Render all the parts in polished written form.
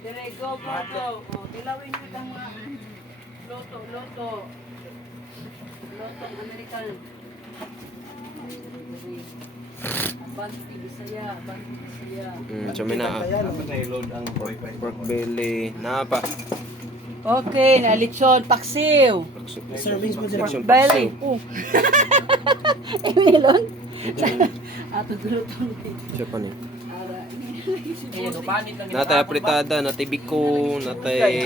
Dire, go, go, go. Oh, tilawin nyo itang mga loto, loto. Loto, American. Abanti, Bisaya, Abanti, Bisaya. Sumi na Dapat na-load ang pork belly. Napa. Okay, na lechon, paksiw. Servings mo dyan. Lechon Belly. paksiw. Emilon? Ato gulutong. Siya pa ni. Eh, panit lang. Natay apritada, natay biko, natay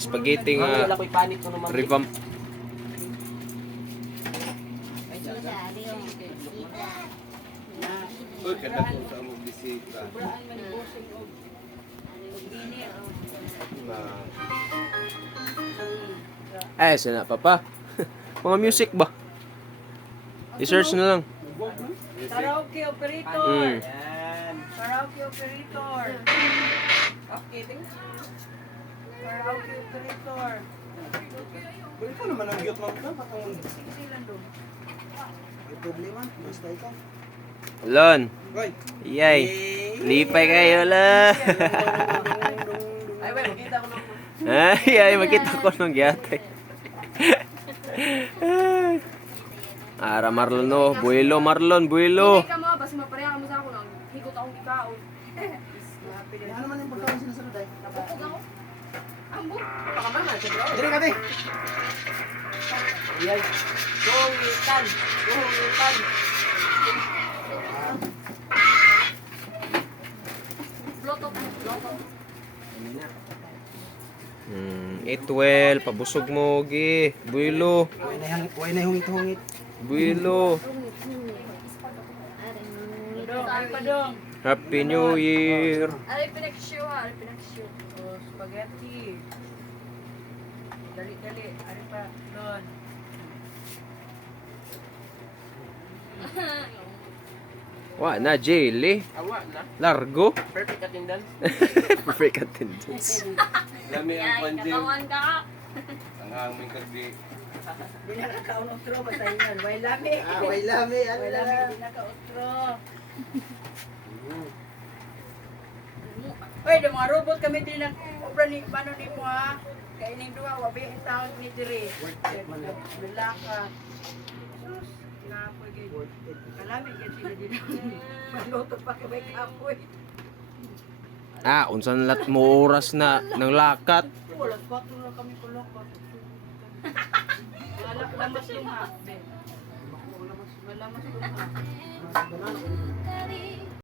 spaghetti nga Wala ko'y panit ko naman. revamp. Uy, kada ko sa among bisita. Na Sana pa. Mga music ba? I-search na lang. Karaoke operator. Yan. Karaoke operator. Okay, tingnan. Karaoke operator. Uy, ikaw naman ang giyot mo ka. Patong Sige lang doon. may problema. Basta ikaw. Lon. Uy. Yay. Lipay kayo la. Ay, wait, makita ko nung... Ay, makita ko nung gyatay. Ara Marlon no, buelo Marlon, buelo. Hindi ka mo, basta mapareha mo sa ako lang. Higot akong ikaon. Ano man yung pagkain sinasunod ay? Napupog ako. Ambot. Pakamanan, sa bro. Dili ka di. Yan. Gungitan. Gungitan. Bloto. Bloto. Itwell, pabusog mo gi. Buelo, Huwag na hungit-hungit. buelo. Dong, ay pa dong. Happy New Year. Aray pinagshow ha. Aray pinagshow. Oh, spaghetti. Dali, dali. Ano pa? Doon. Wa na jelly. Awa na. Largo. Perfect attendance. Perfect attendance. Lami ang panjin. Katawan ka. Ang aming kagdi. Di na naka-utro. Basta yan. Way lami. May lami. Way lami. Di naka-utro. Uy, yung mga robot kami din nag-obra ni, paano ni mo ha? Kaining duwa, wabi ang tawag ni Diri. Nalaka. Sus, kapoy gay. Kalami gay sila din. Maluto pa kami kapoy. Unsan lat mo oras na ng lakat. Wala, patro na kami kulok. Wala, lamas yung ha. Malamas yung ha.